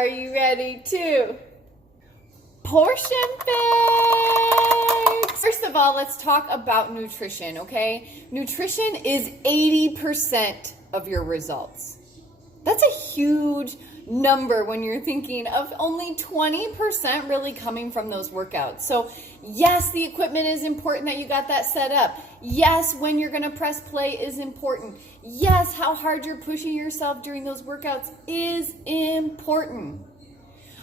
Are you ready to portion fix? First of all, let's talk about nutrition, okay? Nutrition is 80% of your results. That's a huge number when you're thinking of only 20% really coming from those workouts. So yes, the equipment is important that you got that set up. Yes, when you're going to press play is important. Yes, how hard you're pushing yourself during those workouts is important.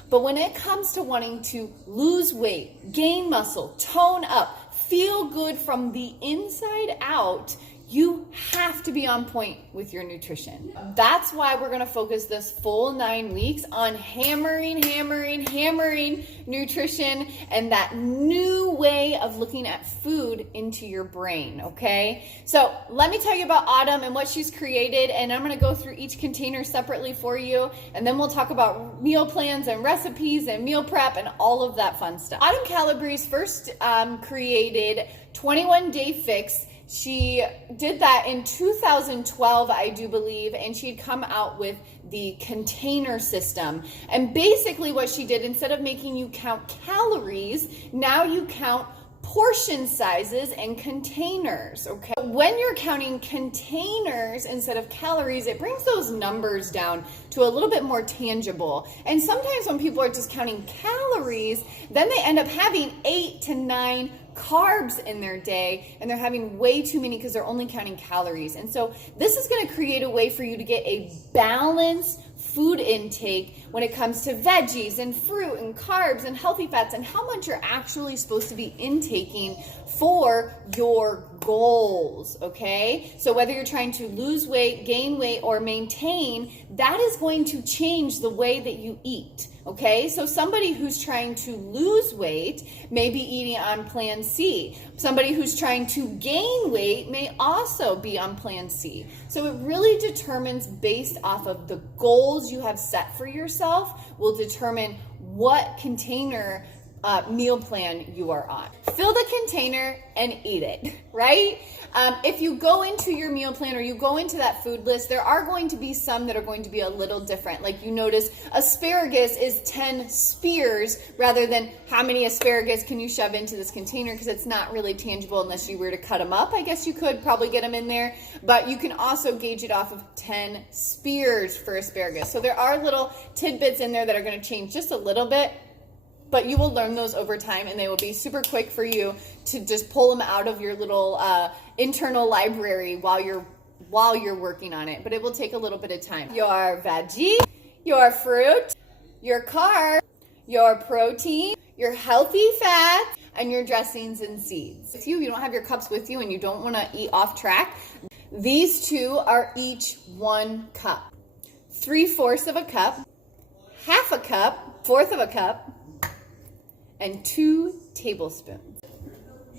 But when it comes to wanting to lose weight, gain muscle, tone up, feel good from the inside out, you have to be on point with your nutrition. That's why we're gonna focus this full 9 weeks on hammering nutrition and that new way of looking at food into your brain, okay? So let me tell you about Autumn and what she's created, and I'm gonna go through each container separately for you, and then we'll talk about meal plans and recipes and meal prep and all of that fun stuff. Autumn Calabrese first created 21-Day Fix. She did that in 2012, I do believe, and she'd come out with the container system. And basically what she did, instead of making you count calories, now you count portion sizes and containers, okay? When you're counting containers instead of calories, it brings those numbers down to a little bit more tangible. And sometimes when people are just counting calories, then they end up having 8 to 9 carbs in their day, and they're having way too many because they're only counting calories. And so this is going to create a way for you to get a balanced food intake when it comes to veggies and fruit and carbs and healthy fats and how much you're actually supposed to be intaking for your goals, okay? So whether you're trying to lose weight, gain weight, or maintain, that is going to change the way that you eat, okay? So somebody who's trying to lose weight may be eating on Plan C. Somebody who's trying to gain weight may also be on Plan C. So it really determines, based off of the goals you have set for yourself, will determine what container meal plan you are on. Fill the container and eat it, right? If you go into your meal plan or you go into that food list, there are going to be some that are going to be a little different. Like you notice asparagus is 10 spears rather than how many asparagus can you shove into this container, because it's not really tangible unless you were to cut them up. I guess you could probably get them in there, but you can also gauge it off of 10 spears for asparagus. So there are little tidbits in there that are going to change just a little bit, but you will learn those over time, and they will be super quick for you to just pull them out of your little internal library while you're working on it. But it will take a little bit of time. Your veggie, your fruit, your carb, your protein, your healthy fat, and your dressings and seeds. If you don't have your cups with you and you don't want to eat off track, these two are each 1 cup. 3/4 of a cup, half a cup, 1/4 of a cup, and 2 tablespoons.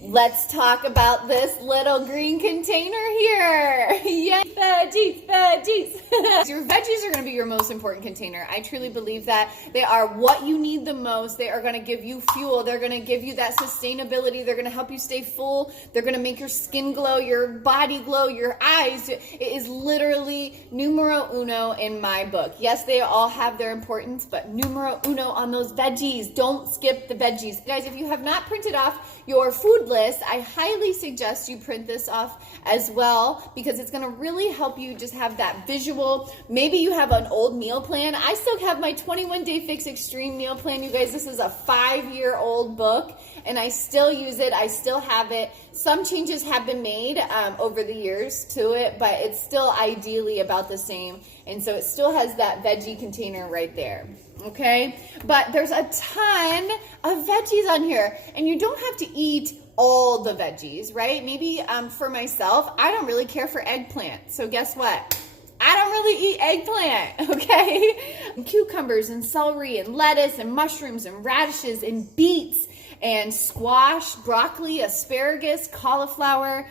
Let's talk about this little green container here. Yay, veggies. Your veggies are going to be your most important container. I truly believe that. They are what you need the most. They are going to give you fuel. They're going to give you that sustainability. They're going to help you stay full. They're going to make your skin glow, your body glow, your eyes. It is literally numero uno in my book. Yes, they all have their importance, but numero uno on those veggies. Don't skip the veggies. Guys, if you have not printed off your food list, I highly suggest you print this off as well, because it's going to really help you just have that visual. Maybe you have an old meal plan. I still have my 21-Day Fix Extreme Meal Plan. You guys, this is a 5-year-old book, and I still use it. I still have it. Some changes have been made over the years to it, but it's still ideally about the same. And so it still has that veggie container right there. Okay, but there's a ton of veggies on here, and you don't have to eat all the veggies, right? Maybe for myself, I don't really care for eggplant. So guess what? I don't really eat eggplant, okay? And cucumbers and celery and lettuce and mushrooms and radishes and beets and squash, broccoli, asparagus, cauliflower,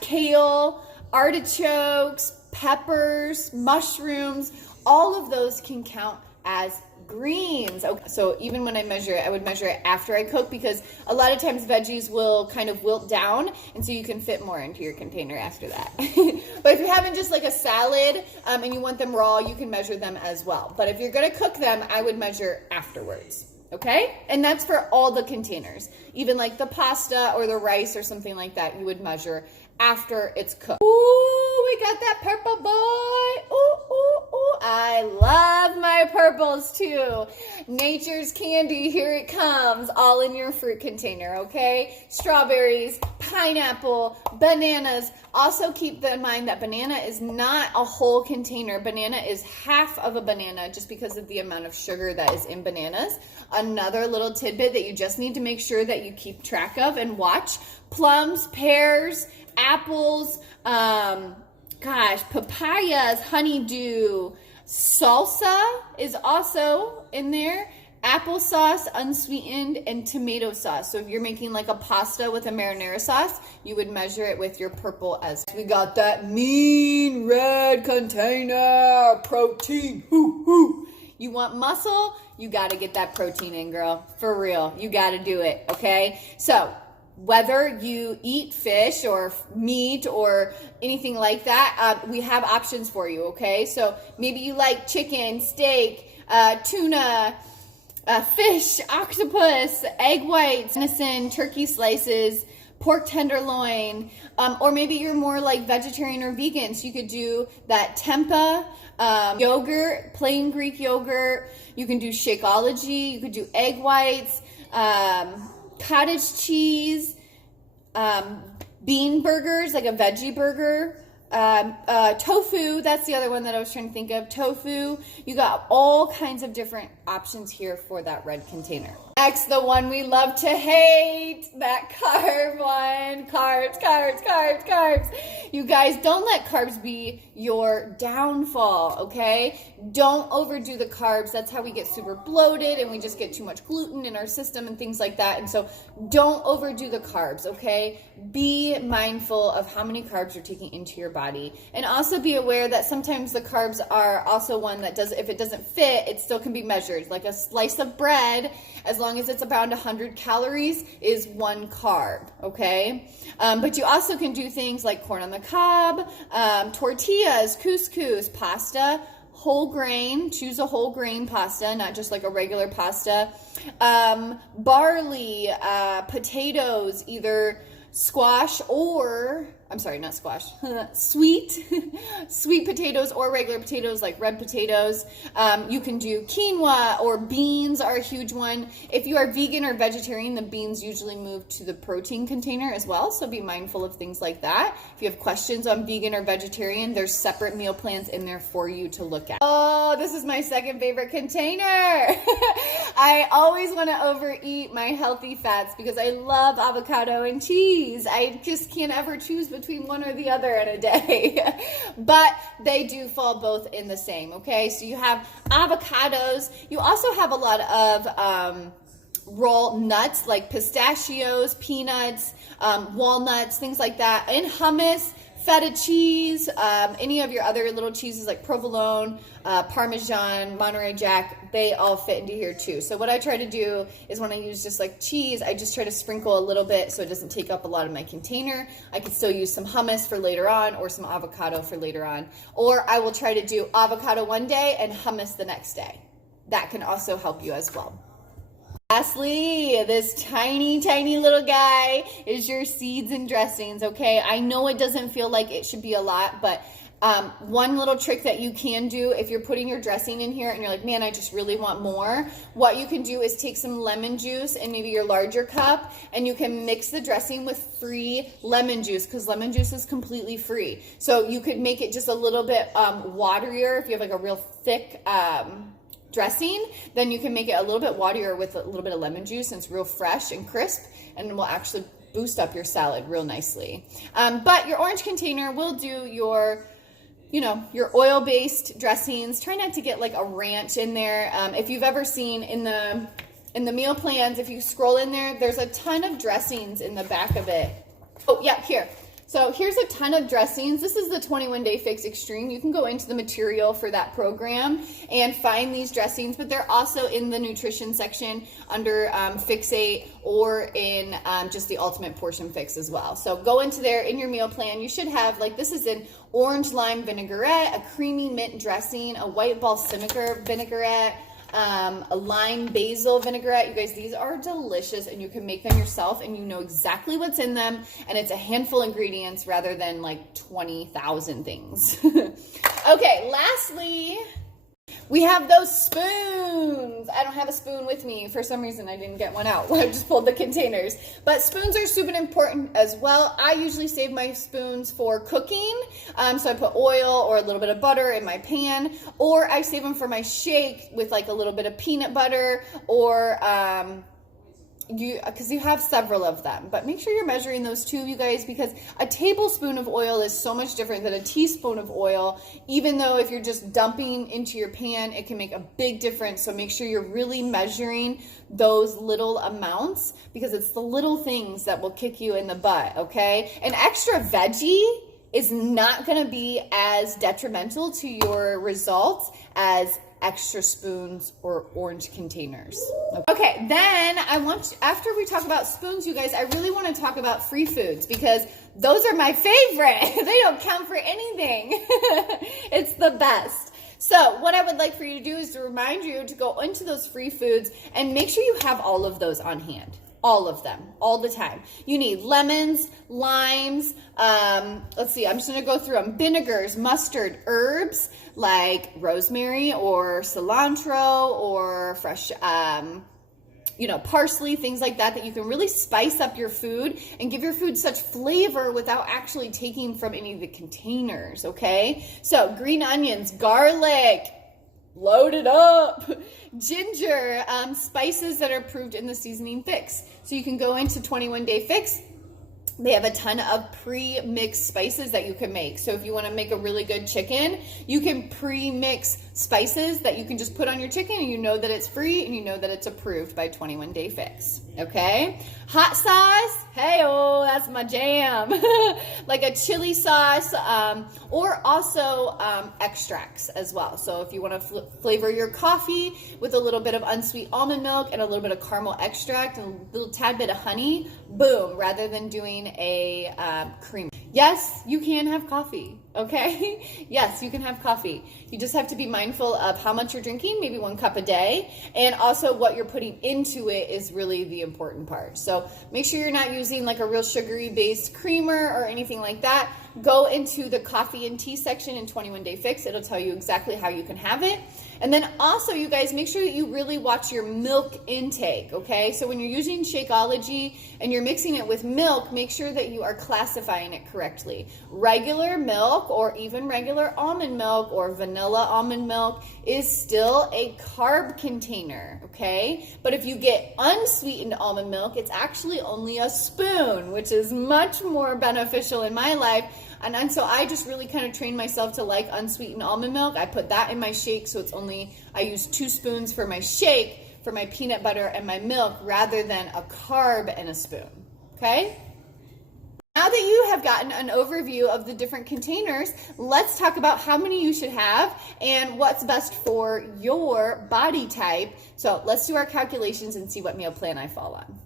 kale, artichokes, peppers, mushrooms. All of those can count as greens. Okay. So even when I measure it, I would measure it after I cook, because a lot of times veggies will kind of wilt down, and so you can fit more into your container after that. But if you're having just like a salad and you want them raw, you can measure them as well. But if you're gonna cook them, I would measure afterwards. Okay? And that's for all the containers. Even like the pasta or the rice or something like that, you would measure after it's cooked. Ooh, we got that purple boy. Ooh, ooh, ooh. I love my purples too. Nature's candy, here it comes, all in your fruit container, okay? Strawberries, pineapple, bananas. Also keep in mind that banana is not a whole container. Banana is half of a banana just because of the amount of sugar that is in bananas. Another little tidbit that you just need to make sure that you keep track of and watch: plums, pears, apples, papayas, honeydew, salsa is also in there, applesauce, unsweetened, and tomato sauce. So if you're making like a pasta with a marinara sauce, you would measure it with your purple as well. We got that mean red container, protein, hoo hoo. You want muscle? You got to get that protein in, girl. For real. You got to do it, okay? So whether you eat fish or meat or anything like that, we have options for you, okay? So maybe you like chicken, steak, tuna, fish, octopus, egg whites, venison, turkey slices, pork tenderloin, or maybe you're more like vegetarian or vegan. So you could do that tempeh, yogurt, plain Greek yogurt. You can do Shakeology. You could do egg whites, cottage cheese, bean burgers, like a veggie burger, tofu. That's the other one that I was trying to think of. Tofu. You got all kinds of different options here for that red container. Next, the one we love to hate, that carb one. Carbs, carbs, carbs, carbs. You guys, don't let carbs be your downfall, okay? Don't overdo the carbs. That's how we get super bloated and we just get too much gluten in our system and things like that. And so don't overdo the carbs, okay? Be mindful of how many carbs you're taking into your body. And also be aware that sometimes the carbs are also one that does, if it doesn't fit, it still can be measured. Like a slice of bread, as long as it's around 100 calories, is one carb, okay? But you also can do things like corn on the cob, tortillas, couscous, pasta, whole grain. Choose a whole grain pasta, not just like a regular pasta. Barley, potatoes, either squash or, I'm sorry, not squash, sweet potatoes or regular potatoes like red potatoes. You can do quinoa, or beans are a huge one. If you are vegan or vegetarian, the beans usually move to the protein container as well, so be mindful of things like that. If you have questions on vegan or vegetarian, there's separate meal plans in there for you to look at. Oh, this is my second favorite container. I always want to overeat my healthy fats because I love avocado and cheese. I just can't ever choose between one or the other in a day. But they do fall both in the same, okay? So you have avocados. You also have a lot of raw nuts like pistachios, peanuts, walnuts, things like that, and hummus, feta cheese, any of your other little cheeses like provolone, Parmesan, Monterey Jack, they all fit into here too. So what I try to do is when I use just like cheese, I just try to sprinkle a little bit so it doesn't take up a lot of my container. I could still use some hummus for later on or some avocado for later on. Or I will try to do avocado one day and hummus the next day. That can also help you as well. Lastly, this tiny, tiny little guy is your seeds and dressings, okay? I know it doesn't feel like it should be a lot, but one little trick that you can do if you're putting your dressing in here and you're like, man, I just really want more, what you can do is take some lemon juice in maybe your larger cup, and you can mix the dressing with free lemon juice, because lemon juice is completely free. So you could make it just a little bit waterier if you have like a real thick dressing, then you can make it a little bit waterier with a little bit of lemon juice, and it's real fresh and crisp and will actually boost up your salad real nicely. But your orange container will do your oil-based dressings. Try not to get like a ranch in there. If you've ever seen in the meal plans, if you scroll in there, there's a ton of dressings in the back of it. Oh yeah, here. So here's a ton of dressings. This is the 21 Day Fix Extreme. You can go into the material for that program and find these dressings, but they're also in the nutrition section under Fixate or in just the Ultimate Portion Fix as well. So go into there in your meal plan. You should have, like, this is an orange lime vinaigrette, a creamy mint dressing, a white balsamic vinaigrette, a lime basil vinaigrette. You guys, these are delicious and you can make them yourself and you know exactly what's in them, and it's a handful of ingredients rather than like 20,000 things. Okay, lastly, we have those spoons. I don't have a spoon with me. For some reason, I didn't get one out. I just pulled the containers. But spoons are super important as well. I usually save my spoons for cooking. So I put oil or a little bit of butter in my pan, or I save them for my shake with like a little bit of peanut butter, or because you have several of them, but make sure you're measuring those too, you guys, because a tablespoon of oil is so much different than a teaspoon of oil. Even though if you're just dumping into your pan, it can make a big difference. So make sure you're really measuring those little amounts, because it's the little things that will kick you in the butt. Okay, an extra veggie is not going to be as detrimental to your results as extra spoons or orange containers. Okay, then after we talk about spoons, you guys, I really want to talk about free foods, because those are my favorite. They don't count for anything. It's the best. So what I would like for you to do is to remind you to go into those free foods and make sure you have all of those on hand. All of them, all the time. You need lemons, limes, let's see, I'm just gonna go through them. Vinegars, mustard, herbs like rosemary or cilantro or fresh, parsley, things like that you can really spice up your food and give your food such flavor without actually taking from any of the containers, okay? So green onions, garlic, load it up. Ginger, spices that are approved in the seasoning fix. So you can go into 21 Day Fix. They have a ton of pre-mixed spices that you can make. So if you want to make a really good chicken, you can pre-mix spices that you can just put on your chicken, and you know that it's free and you know that it's approved by 21 Day Fix. Okay? Hot sauce, hey-oh, that's my jam. Like a chili sauce, or also extracts as well. So if you want to flavor your coffee with a little bit of unsweet almond milk and a little bit of caramel extract and a little tad bit of honey, boom, rather than doing a cream. Yes, you can have coffee, okay? Yes, you can have coffee. You just have to be mindful of how much you're drinking, maybe 1 cup a day, and also what you're putting into it is really the important part. So make sure you're not using like a real sugary based creamer or anything like that. Go into the coffee and tea section in 21 Day Fix. It'll tell you exactly how you can have it. And then also, you guys, make sure that you really watch your milk intake, okay? So when you're using Shakeology and you're mixing it with milk, make sure that you are classifying it correctly. Regular milk, or even regular almond milk or vanilla almond milk, is still a carb container, okay? But if you get unsweetened almond milk, it's actually only a spoon, which is much more beneficial in my life. And so I just really kind of trained myself to like unsweetened almond milk. I put that in my shake, so I use 2 spoons for my shake, for my peanut butter and my milk, rather than a carb and a spoon, okay? Now that you have gotten an overview of the different containers, let's talk about how many you should have and what's best for your body type. So let's do our calculations and see what meal plan I fall on.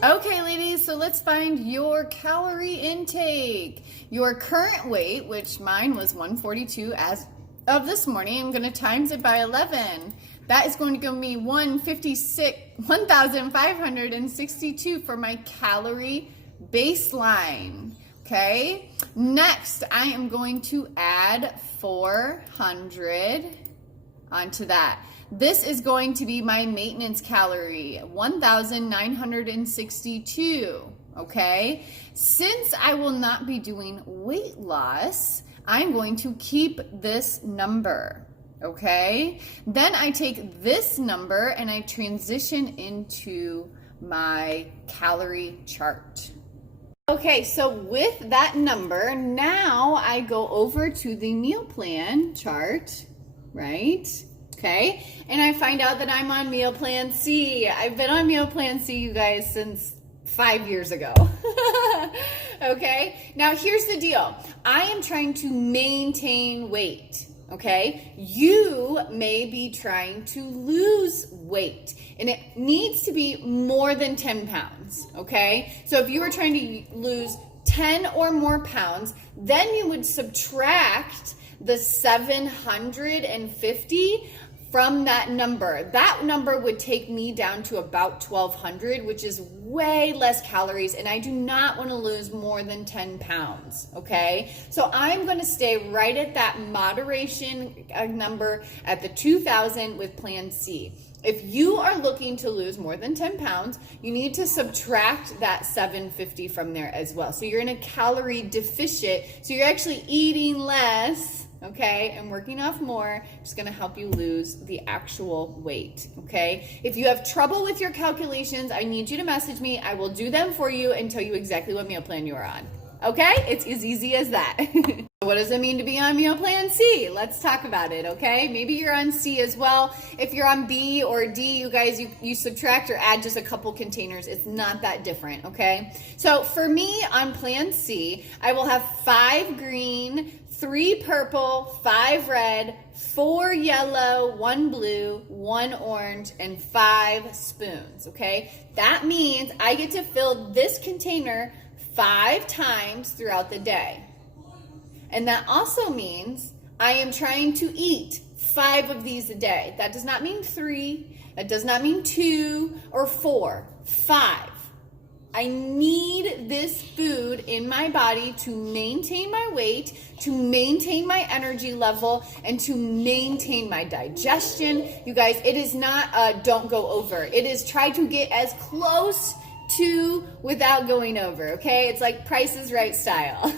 Okay, ladies, so let's find your calorie intake. Your current weight, which mine was 142 as of this morning, I'm going to times it by 11. That is going to give me 1,562 for my calorie baseline. Okay, next I am going to add 400 onto that. This is going to be my maintenance calorie, 1,962, okay? Since I will not be doing weight loss, I'm going to keep this number, okay? Then I take this number and I transition into my calorie chart. Okay, so with that number, now I go over to the meal plan chart, right? Okay, and I find out that I'm on meal plan C. I've been on meal plan C, you guys, since 5 years ago. Okay, now here's the deal. I am trying to maintain weight. Okay, you may be trying to lose weight, and it needs to be more than 10 pounds. Okay, so if you were trying to lose 10 or more pounds, then you would subtract the 750 from that number. That number would take me down to about 1,200, which is way less calories, and I do not want to lose more than 10 pounds, okay? So I'm going to stay right at that moderation number at the 2,000 with Plan C. If you are looking to lose more than 10 pounds, you need to subtract that 750 from there as well. So you're in a calorie deficit, so you're actually eating less, okay, and working off more. It's going to help you lose the actual weight, okay? If you have trouble with your calculations, I need you to message me. I will do them for you and tell you exactly what meal plan you are on, okay? It's as easy as that. What does it mean to be on meal plan C? Let's talk about it, okay? Maybe you're on C as well. If you're on B or D, you guys, you subtract or add just a couple containers. It's not that different, okay? So for me on Plan C, I will have 5 green, 3 purple, 5 red, 4 yellow, 1 blue, 1 orange, and 5 spoons, okay? That means I get to fill this container 5 times throughout the day. And that also means I am trying to eat 5 of these a day. That does not mean 3. That does not mean 2 or 4. 5. I need this food in my body to maintain my weight, to maintain my energy level, and to maintain my digestion. You guys, it is not don't go over. It is try to get as close to without going over, okay? It's like Price is Right style.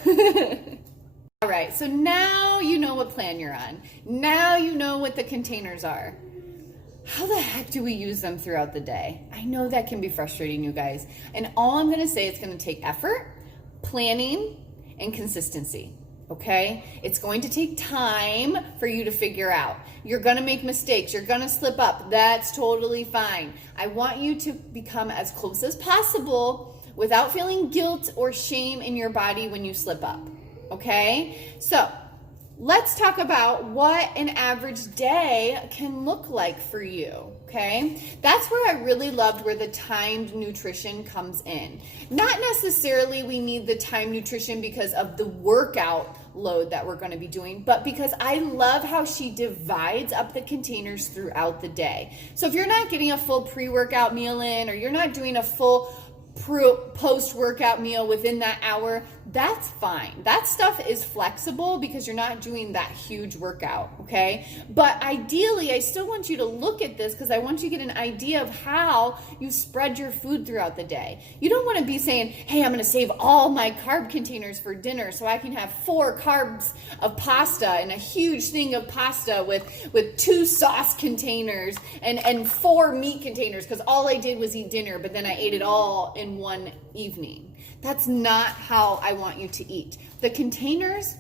All right, so now you know what plan you're on. Now you know what the containers are. How the heck do we use them throughout the day? I know that can be frustrating, you guys. And all I'm gonna say, it's gonna take effort, planning, and consistency, okay? It's going to take time for you to figure out. You're gonna make mistakes, you're gonna slip up. That's totally fine. I want you to become as close as possible without feeling guilt or shame in your body when you slip up. Okay, so let's talk about what an average day can look like for you, okay? That's where I really loved where the timed nutrition comes in. Not necessarily we need the timed nutrition because of the workout load that we're going to be doing, but because I love how she divides up the containers throughout the day. So if you're not getting a full pre-workout meal in, or you're not doing a full post-workout meal within that hour, that's fine. That stuff is flexible because you're not doing that huge workout, okay? But ideally, I still want you to look at this because I want you to get an idea of how you spread your food throughout the day. You don't want to be saying, hey, I'm going to save all my carb containers for dinner so I can have 4 carbs of pasta and a huge thing of pasta with 2 sauce containers and 4 meat containers because all I did was eat dinner, but then I ate it all in one evening. That's not how I want you to eat. The containers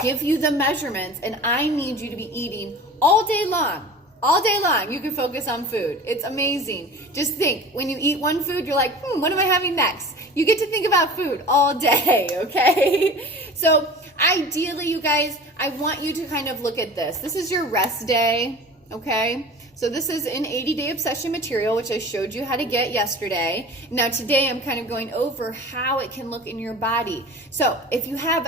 give you the measurements, and I need you to be eating all day long. All day long, you can focus on food. It's amazing. Just think, when you eat one food, you're like, what am I having next? You get to think about food all day, okay? So ideally, you guys, I want you to kind of look at this. This is your rest day, okay? So this is an 80-day obsession material, which I showed you how to get yesterday. Now today I'm kind of going over how it can look in your body. So if you have,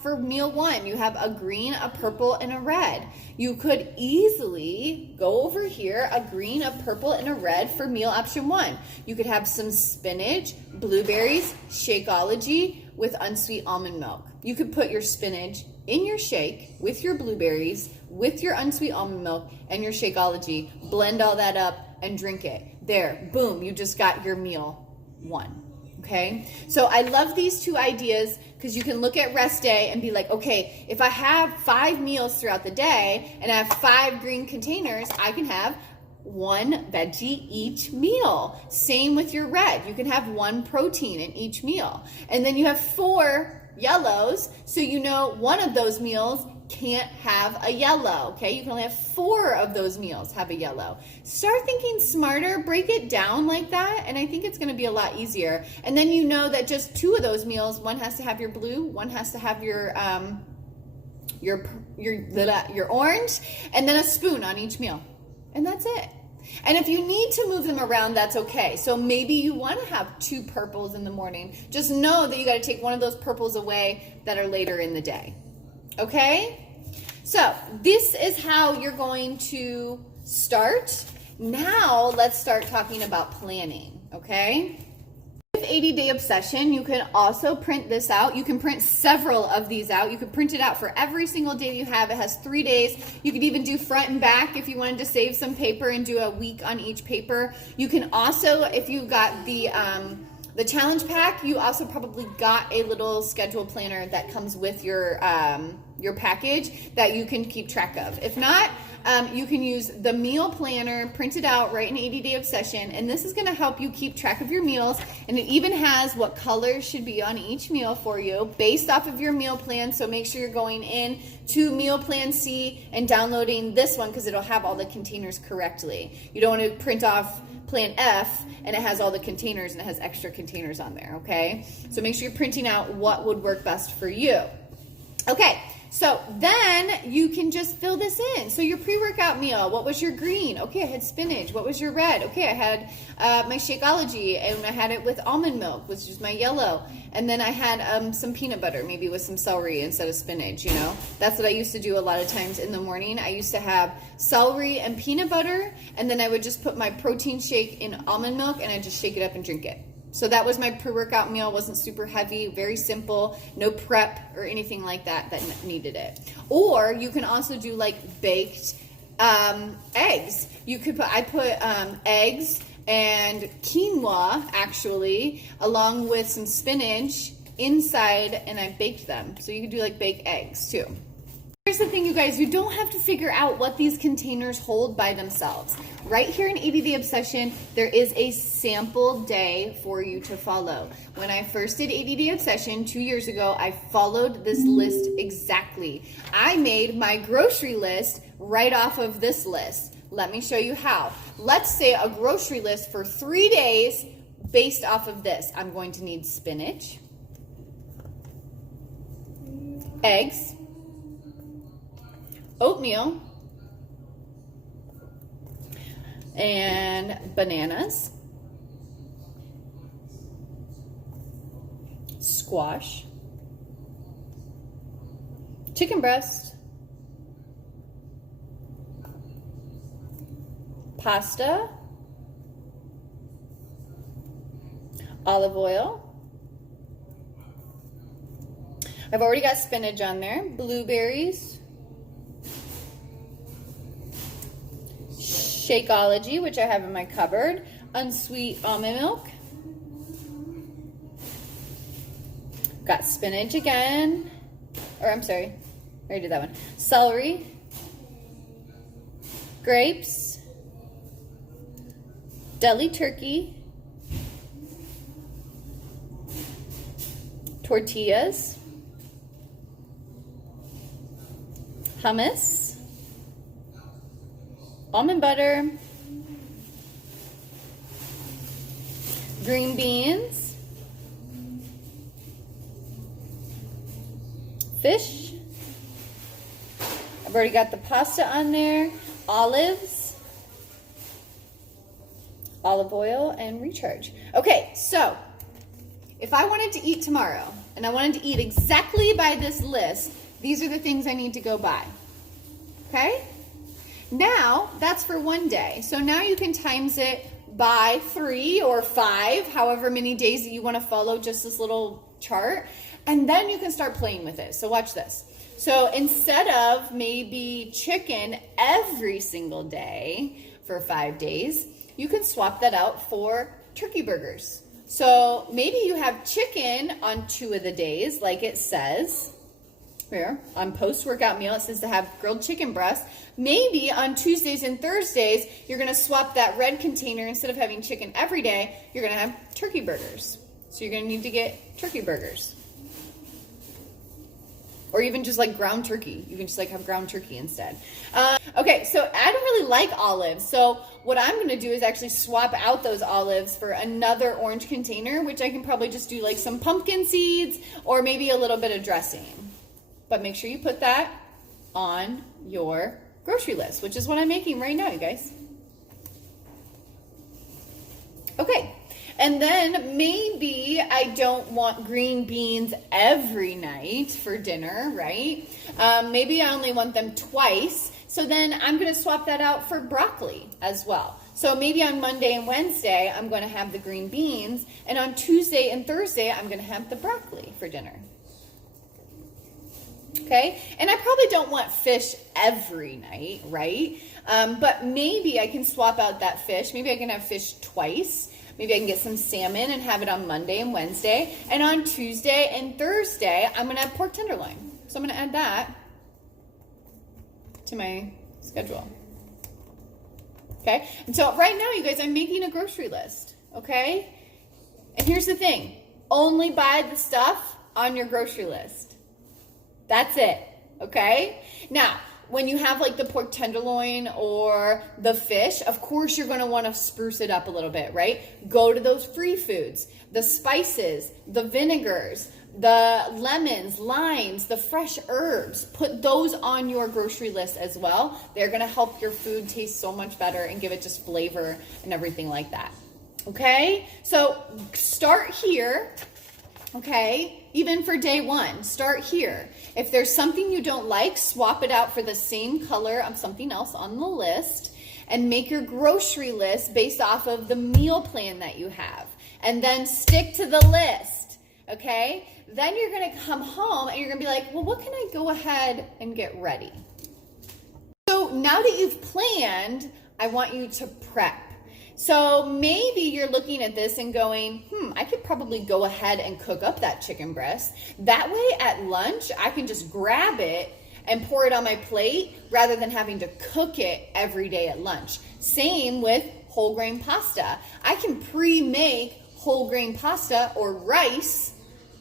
for meal 1, you have a green, a purple, and a red. You could easily go over here, a green, a purple, and a red for meal option 1. You could have some spinach, blueberries, Shakeology with unsweet almond milk. You could put your spinach in your shake with your blueberries, with your unsweet almond milk and your Shakeology, blend all that up and drink it. There, boom, you just got your meal 1, okay? So I love these 2 ideas because you can look at rest day and be like, okay, if I have 5 meals throughout the day and I have 5 green containers, I can have 1 veggie each meal. Same with your red. You can have 1 protein in each meal. And then you have 4 yellows, so you know one of those meals can't have a yellow, okay? You can only have 4 of those meals have a yellow. Start thinking smarter, break it down like that, and I think it's gonna be a lot easier. And then you know that just 2 of those meals, one has to have your blue, one has to have your orange, and then a spoon on each meal. And that's it. And if you need to move them around, that's okay. So maybe you want to have 2 purples in the morning. Just know that you got to take one of those purples away that are later in the day. Okay? So this is how you're going to start. Now let's start talking about planning. Okay? 80-day obsession, you can also print this out. You can print several of these out. You can print it out for every single day you have. It has 3 days. You could even do front and back if you wanted to save some paper and do a week on each paper. You can also, if you got the challenge pack, you also probably got a little schedule planner that comes with your package that you can keep track of. If not, you can use the meal planner, print it out, write an 80-day obsession, and this is going to help you keep track of your meals, and it even has what colors should be on each meal for you based off of your meal plan. So make sure you're going in to Meal Plan C and downloading this one because it'll have all the containers correctly. You don't want to print off Plan F and it has all the containers and it has extra containers on there, okay? So make sure you're printing out what would work best for you. Okay. So then you can just fill this in. So your pre-workout meal, what was your green? Okay, I had spinach. What was your red? Okay, I had my Shakeology, and I had it with almond milk, which is my yellow. And then I had some peanut butter, maybe with some celery instead of spinach, you know. That's what I used to do a lot of times in the morning. I used to have celery and peanut butter, and then I would just put my protein shake in almond milk, and I'd just shake it up and drink it. So that was my pre-workout meal. It wasn't super heavy, very simple, no prep or anything like that that needed it. Or you can also do like baked eggs. I put eggs and quinoa actually along with some spinach inside, and I baked them. So you can do like baked eggs too. Here's the thing, you guys, you don't have to figure out what these containers hold by themselves. Right here in 80-Day Obsession, there is a sample day for you to follow. When I first did 80-Day Obsession 2 years ago, I followed this list exactly. I made my grocery list right off of this list. Let me show you how. Let's say a grocery list for 3 days based off of this. I'm going to need spinach, eggs, oatmeal, and bananas, squash, chicken breast, pasta, olive oil. I've already got spinach on there, blueberries, Shakeology, which I have in my cupboard, unsweet almond milk, got spinach again, or I'm sorry, I already did that one, celery, grapes, deli turkey, tortillas, hummus, almond butter, green beans, fish. I've already got the pasta on there, olives, olive oil, and recharge. Okay, so if I wanted to eat tomorrow and I wanted to eat exactly by this list, these are the things I need to go buy. Okay? Now, that's for 1 day. So now you can times it by 3 or 5, however many days that you want to follow just this little chart. And then you can start playing with it. So watch this. So instead of maybe chicken every single day for 5 days, you can swap that out for turkey burgers. So maybe you have chicken on 2 of the days, like it says. Here, on post-workout meal, it says to have grilled chicken breast. Maybe on Tuesdays and Thursdays, you're going to swap that red container. Instead of having chicken every day, you're going to have turkey burgers. So you're going to need to get turkey burgers. Or even just like ground turkey. You can just like have ground turkey instead. Okay, so I don't really like olives. So what I'm gonna do is actually swap out those olives for another orange container, which I can probably just do like some pumpkin seeds or maybe a little bit of dressing. But make sure you put that on your grocery list, which is what I'm making right now, you guys. Okay. And then maybe I don't want green beans every night for dinner, right? Maybe I only want them twice. So then I'm going to swap that out for broccoli as well. So maybe on Monday and Wednesday, I'm going to have the green beans. And on Tuesday and Thursday, I'm going to have the broccoli for dinner. Okay? And I probably don't want fish every night, right? But maybe I can swap out that fish. Maybe I can have fish twice. Maybe I can get some salmon and have it on Monday and Wednesday. And on Tuesday and Thursday, I'm going to have pork tenderloin. So I'm going to add that to my schedule. Okay? And so right now, you guys, I'm making a grocery list. Okay? And here's the thing. Only buy the stuff on your grocery list. That's it. Okay? Now, when you have like the pork tenderloin or the fish, of course you're going to want to spruce it up a little bit, right? Go to those free foods, the spices, the vinegars, the lemons, limes, the fresh herbs. Put those on your grocery list as well. They're going to help your food taste so much better and give it just flavor and everything like that. Okay? So start here. Okay, even for day one, start here. If there's something you don't like, swap it out for the same color of something else on the list and make your grocery list based off of the meal plan that you have. And then stick to the list, okay? Then you're gonna come home and you're gonna be like, well, what can I go ahead and get ready? So now that you've planned, I want you to prep. So maybe you're looking at this and going, I could probably go ahead and cook up that chicken breast. That way at lunch, I can just grab it and pour it on my plate rather than having to cook it every day at lunch. Same with whole grain pasta. I can pre-make whole grain pasta or rice,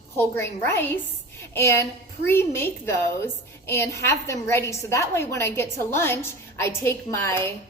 whole grain rice, and pre-make those and have them ready. So that way when I get to lunch, I take my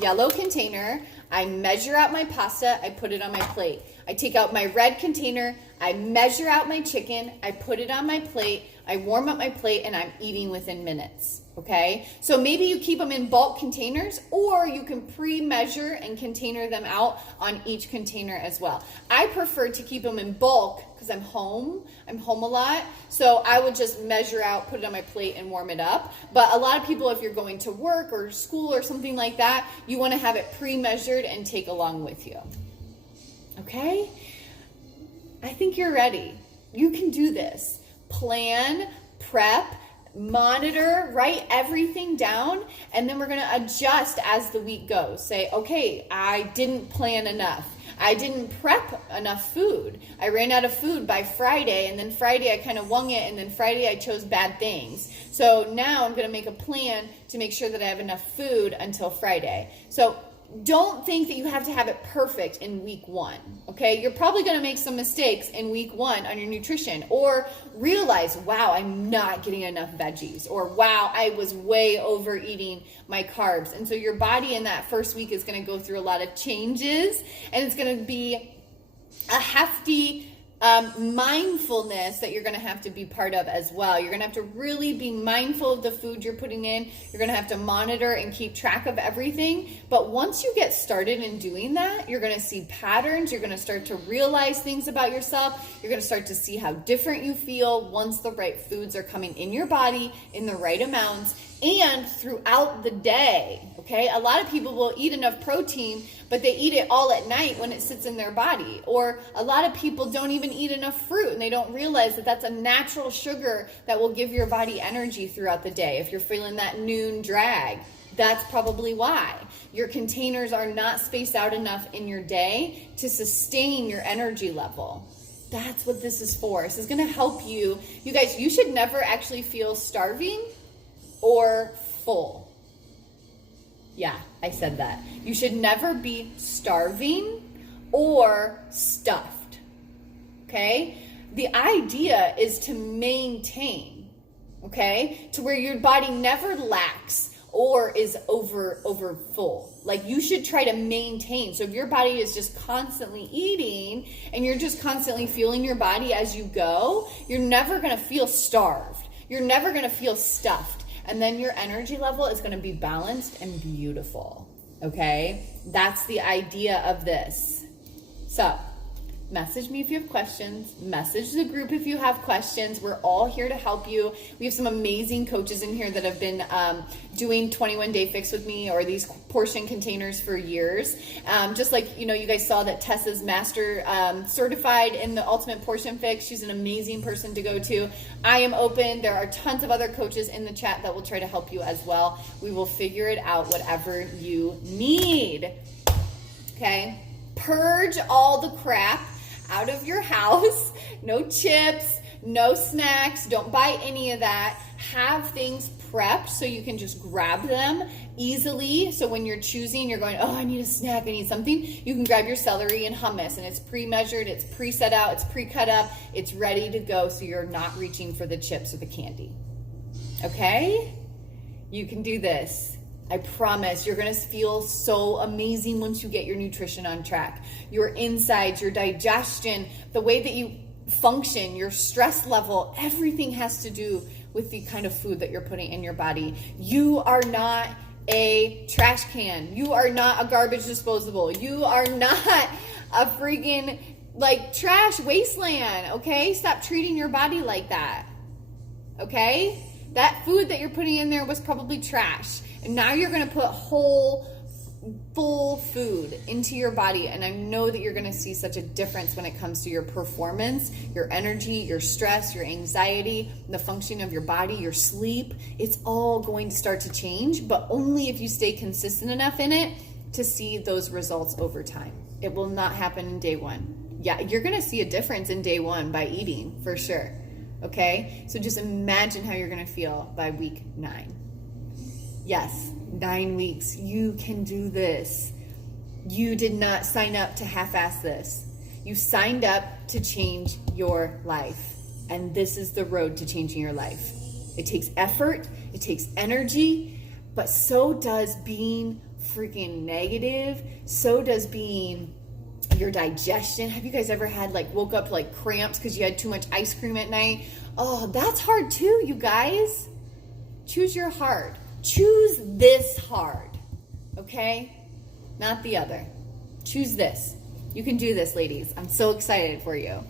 yellow container, I measure out my pasta, I put it on my plate. I take out my red container, I measure out my chicken, I put it on my plate, I warm up my plate, and I'm eating within minutes, okay? So maybe you keep them in bulk containers, or you can pre-measure and container them out on each container as well. I prefer to keep them in bulk because I'm home a lot, so I would just measure out, put it on my plate, and warm it up. But a lot of people, if you're going to work or school or something like that, you want to have it pre-measured and take along with you. Okay? I think you're ready. You can do this. Plan, prep, monitor, write everything down, and then we're going to adjust as the week goes. Say, okay, I didn't plan enough. I didn't prep enough food. I ran out of food by Friday, and then Friday I kind of wung it, and then Friday I chose bad things. So now I'm going to make a plan to make sure that I have enough food until Friday. So don't think that you have to have it perfect in week one, okay? You're probably going to make some mistakes in week one on your nutrition, or realize, wow, I'm not getting enough veggies, or wow, I was way overeating my carbs. And so your body in that first week is going to go through a lot of changes, and it's going to be a hefty mindfulness that you're going to have to be part of as well. You're going to have to really be mindful of the food you're putting in. You're going to have to monitor and keep track of everything. But once you get started in doing that, you're going to see patterns. You're going to start to realize things about yourself. You're going to start to see how different you feel once the right foods are coming in your body in the right amounts and throughout the day. Okay, a lot of people will eat enough protein, but they eat it all at night when it sits in their body. Or a lot of people don't even eat enough fruit, and they don't realize that that's a natural sugar that will give your body energy throughout the day. If you're feeling that noon drag, that's probably why. Your containers are not spaced out enough in your day to sustain your energy level. That's what this is for. This is going to help you. You guys, you should never actually feel starving or full. Yeah, I said that. You should never be starving or stuffed, okay? The idea is to maintain, okay? To where your body never lacks or is over full. Like, you should try to maintain. So if your body is just constantly eating and you're just constantly fueling your body as you go, you're never gonna feel starved. You're never gonna feel stuffed. And then your energy level is gonna be balanced and beautiful, okay? That's the idea of this. So, message me if you have questions. Message the group if you have questions. We're all here to help you. We have some amazing coaches in here that have been doing 21-day fix with me, or these portion containers, for years. Just like, you know, you guys saw that Tessa's master certified in the ultimate portion fix. She's an amazing person to go to. I am open. There are tons of other coaches in the chat that will try to help you as well. We will figure it out, whatever you need. Okay? Purge all the crap out of your house. No chips, no snacks. Don't buy any of that. Have things prepped so you can just grab them easily. So when you're choosing, you're going, oh, I need a snack, I need something. You can grab your celery and hummus, and it's pre-measured, it's pre-set out, it's pre-cut up, it's ready to go, so you're not reaching for the chips or the candy. Okay? You can do this. I promise you're going to feel so amazing once you get your nutrition on track. Your insides, your digestion, the way that you function, your stress level, everything has to do with the kind of food that you're putting in your body. You are not a trash can. You are not a garbage disposable. You are not a freaking like trash wasteland, okay? Stop treating your body like that, okay? That food that you're putting in there was probably trash. And now you're going to put whole, full food into your body. And I know that you're going to see such a difference when it comes to your performance, your energy, your stress, your anxiety, the functioning of your body, your sleep. It's all going to start to change, but only if you stay consistent enough in it to see those results over time. It will not happen in day one. Yeah, you're going to see a difference in day one by eating, for sure. Okay? So just imagine how you're going to feel by week 9. Yes, 9 weeks. You can do this. You did not sign up to half-ass this. You signed up to change your life. And this is the road to changing your life. It takes effort. It takes energy. But so does being freaking negative. So does being your digestion. Have you guys ever had woke up cramps because you had too much ice cream at night? Oh, that's hard too, you guys. Choose your heart. Choose this hard, okay? Not the other. Choose this. You can do this, ladies. I'm so excited for you.